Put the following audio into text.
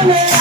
Amen.